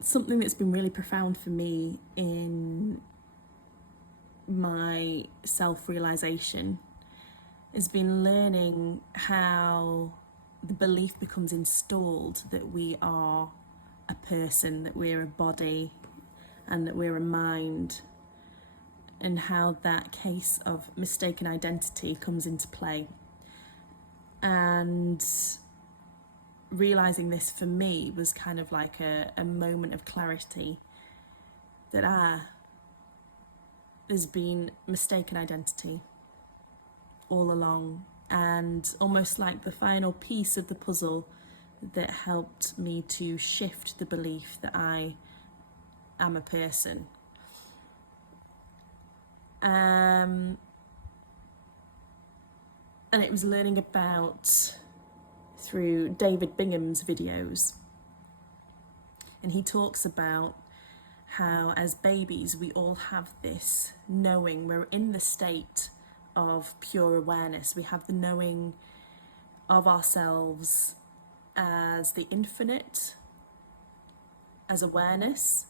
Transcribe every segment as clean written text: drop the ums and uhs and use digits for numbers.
something that's been really profound for me in my self-realization has been learning how the belief becomes installed that we are a person, that we're a body, and that we're a mind, and how that case of mistaken identity comes into play. And realizing this for me was kind of like a moment of clarity that there's been mistaken identity all along, and almost like the final piece of the puzzle that helped me to shift the belief that I am a person. And it was learning about through David Bingham's videos, and he talks about how as babies we all have this knowing. We're in the state of pure awareness. We have the knowing of ourselves as the infinite, as awareness,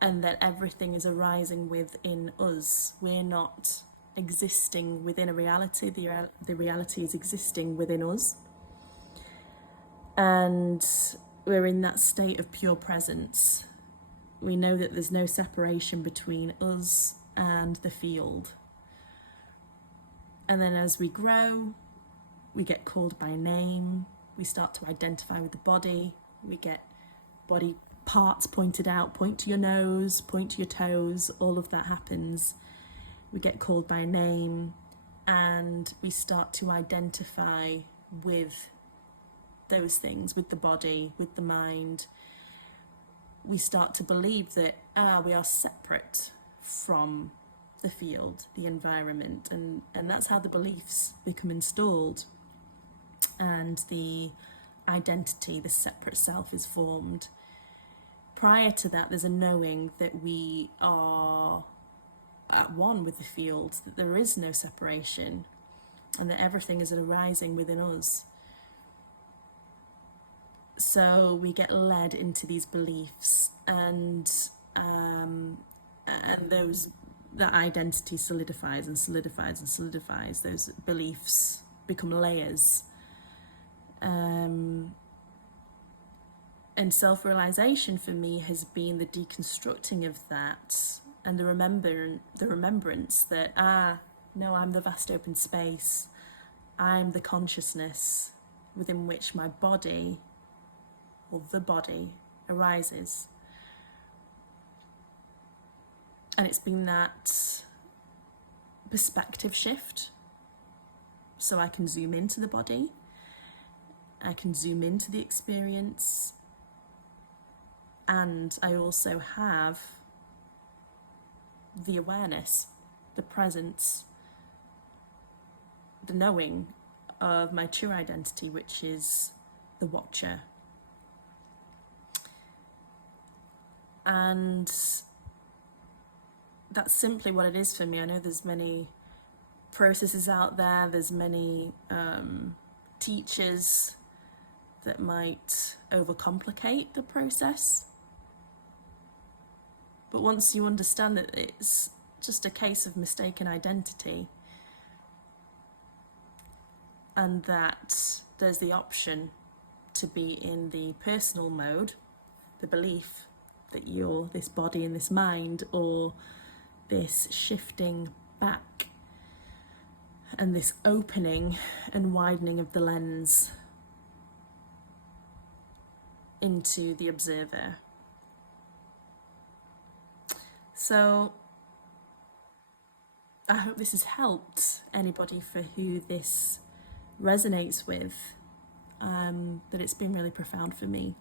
and that everything is arising within us. We're not existing within a reality, the reality is existing within us. And we're in that state of pure presence. We know that there's no separation between us and the field. And then as we grow, we get called by name, we start to identify with the body, we get body parts pointed out, point to your nose, point to your toes, all of that happens. We get called by name, and we start to identify with those things, with the body, with the mind. We start to believe that we are separate from the field, the environment, and that's how the beliefs become installed, and the identity, the separate self, is formed. Prior to that, there's a knowing that we are at one with the field, that there is no separation, and that everything is arising within us. So we get led into these beliefs, and that identity solidifies and solidifies and solidifies. Those beliefs become layers. And self-realization for me has been the deconstructing of that, and the remembrance that no, I'm the vast open space. I'm the consciousness within which my body, or the body, arises. And it's been that perspective shift, so I can zoom into the body, I can zoom into the experience, and I also have the awareness, the presence, the knowing of my true identity, which is the watcher. And that's simply what it is for me. I know there's many processes out there, there's many teachers that might overcomplicate the process. But once you understand that it's just a case of mistaken identity, and that there's the option to be in the personal mode, the belief that you're this body and this mind, or this shifting back and this opening and widening of the lens into the observer. So I hope this has helped anybody for who this resonates with, that it's been really profound for me.